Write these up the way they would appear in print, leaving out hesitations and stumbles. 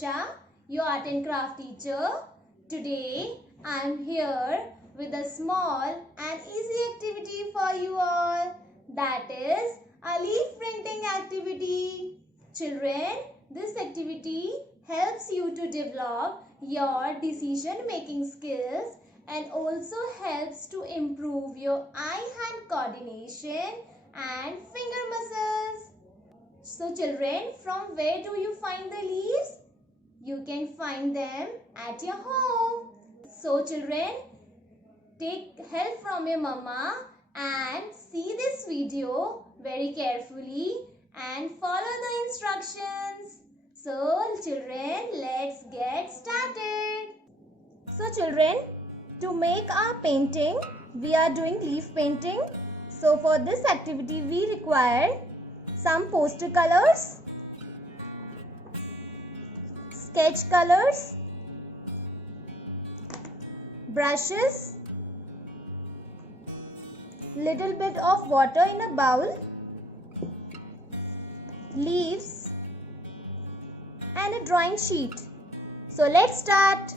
Ganesha, your art and craft teacher. Today I am here with a small and easy activity for you all. That is a leaf printing activity. Children, this activity helps you to develop your decision making skills and also helps to improve your eye-hand coordination and finger muscles. So children, from where do you find the leaves? You can find them at your home. So children, take help from your mama and see this video very carefully and follow the instructions. So children, let's get started. So children, to make our painting, we are doing leaf painting. So for this activity, we require some poster colors, sketch colors, brushes, little bit of water in a bowl, leaves and a drawing sheet. So let's start.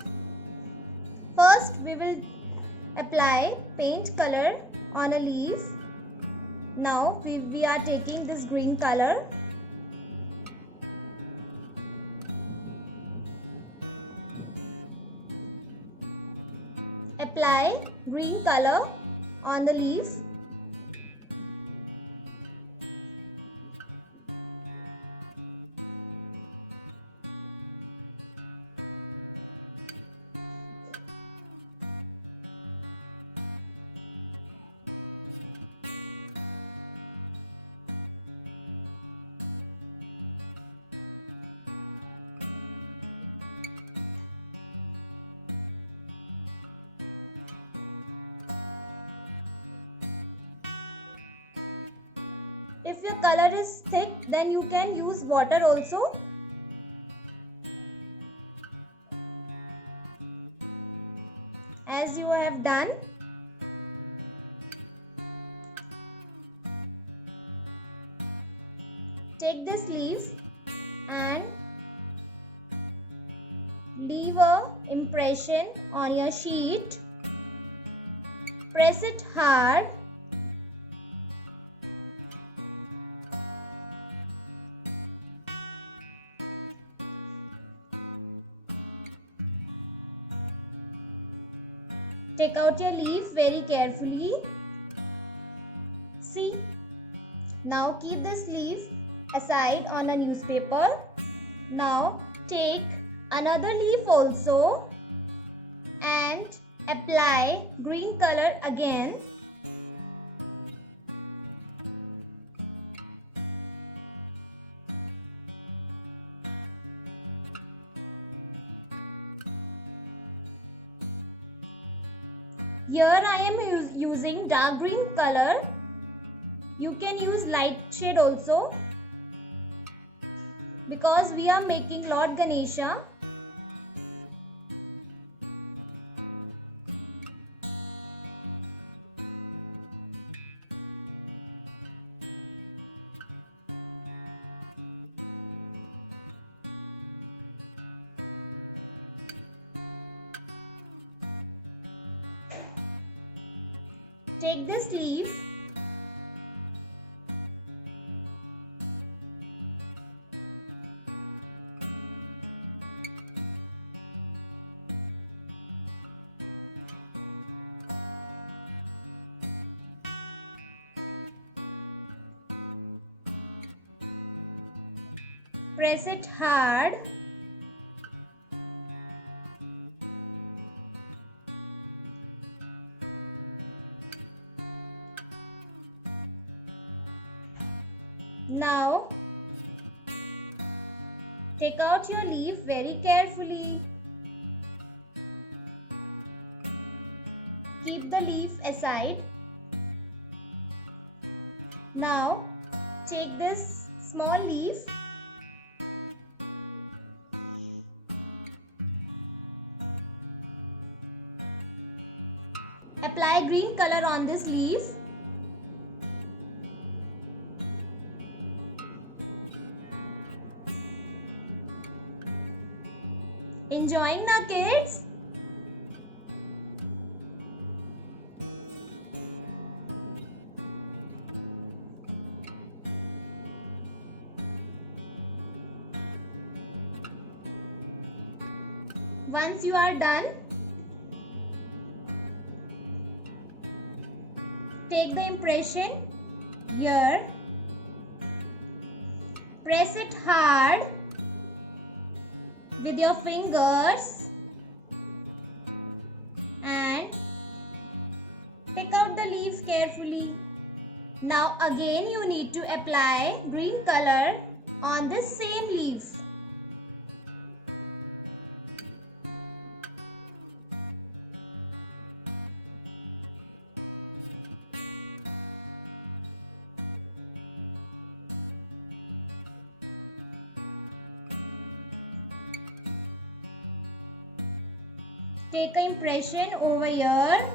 First we will apply paint color on a leaf. Now we are taking this green color. Apply green color on the leaf. If your color is thick, then you can use water also. As you have done. Take this leaf and leave a impression on your sheet. Press it hard. Take out your leaf very carefully. See, now keep this leaf aside on a newspaper. Now take another leaf also and apply green color again. Here I am using dark green color. You can use light shade also because we are making Lord Ganesha. Take this leaf press it hard. Now take out your leaf very carefully. Keep the leaf aside. Now take this small leaf . Apply green color on this leaf. Enjoying now, kids? Once you are done, take the impression here, press it hard with your fingers and take out the leaves carefully. Now again you need to apply green color on this same leaf. Take an impression over here.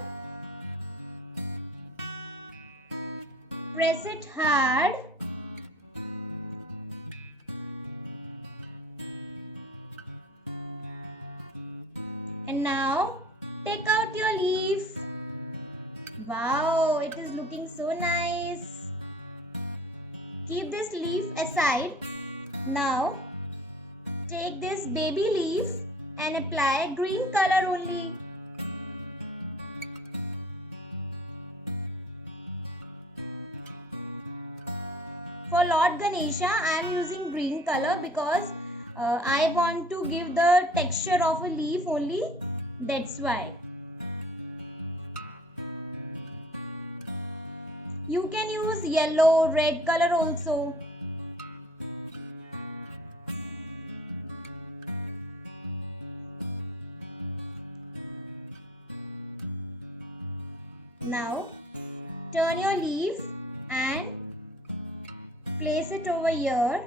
Press it hard. And now take out your leaf. Wow, it is looking so nice. Keep this leaf aside. Now take this baby leaf and apply green color only. For Lord Ganesha, I am using green color because I want to give the texture of a leaf only. That's why. You can use yellow, red color also. Now turn your leaf and place it over here.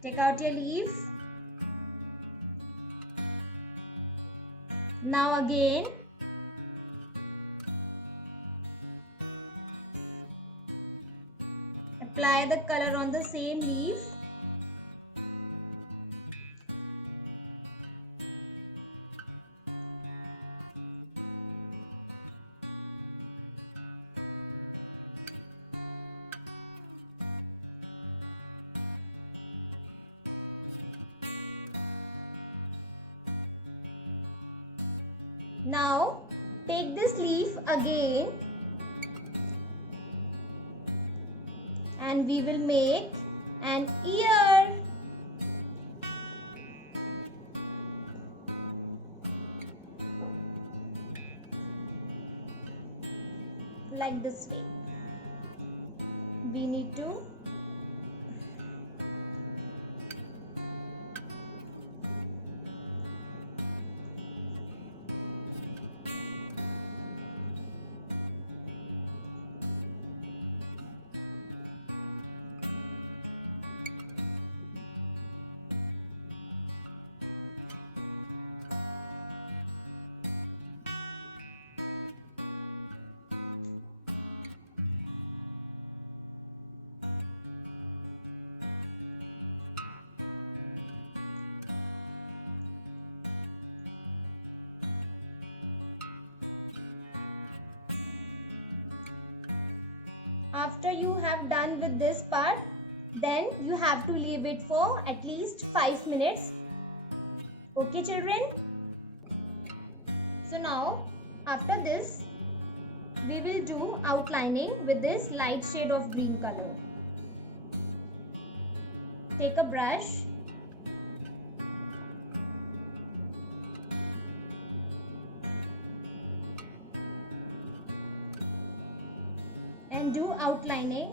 Take out your leaf. Now again apply the color on the same leaf. Now take this leaf again and we will make an ear. Like this way. We need to after you have done with this part, then you have to leave it for at least 5 minutes. Okay, children? So now, after this, we will do outlining with this light shade of green color. Take a brush. And do outlining.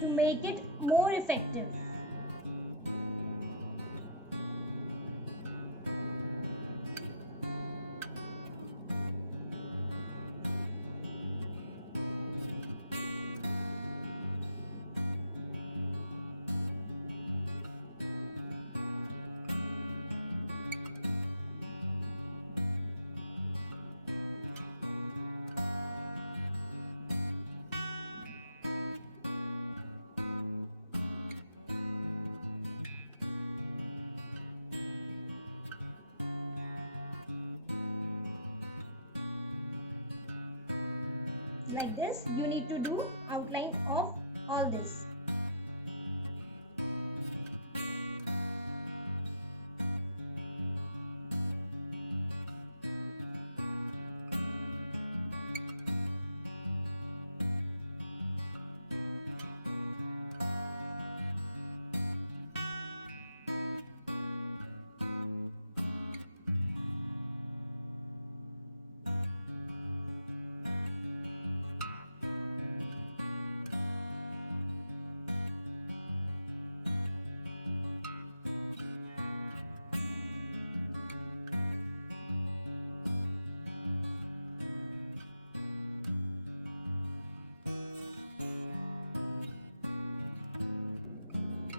To make it more effective. like this. You need to do outline of all this.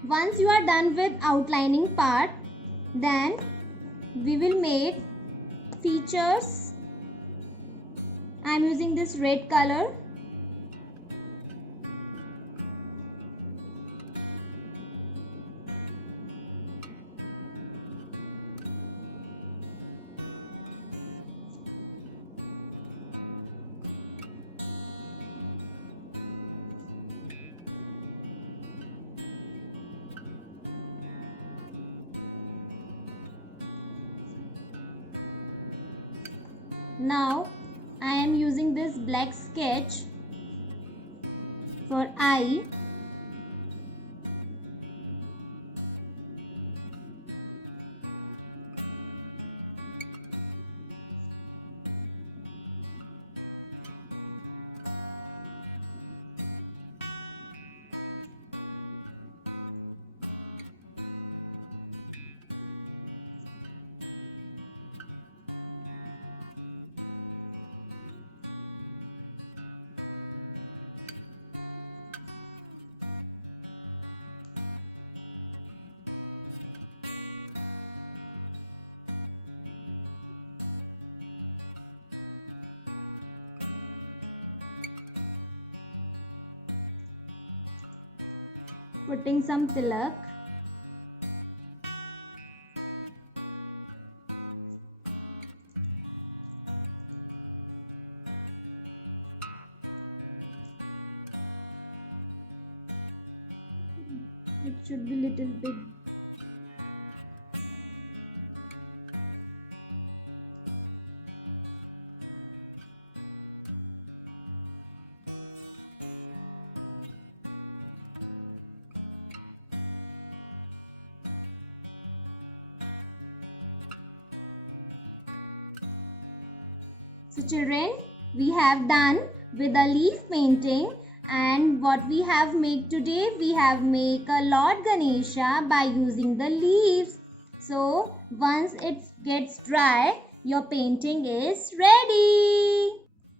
Once you are done with outlining part, then we will make features. I am using this red color. Now I am using this black sketch for eye. Putting some tilak. It should be little big. So children, we have done with a leaf painting, and what we have made today, we have made a Lord Ganesha by using the leaves. So once it gets dry, your painting is ready.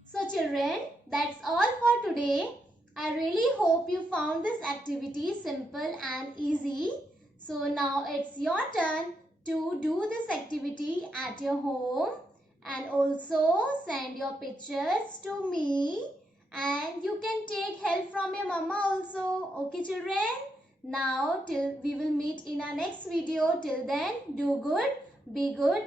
So children, that's all for today. I really hope you found this activity simple and easy. So now it's your turn to do this activity at your home. And also send your pictures to me, and you can take help from your mama also. Okay children, now till we will meet in our next video. Till then, do good, be good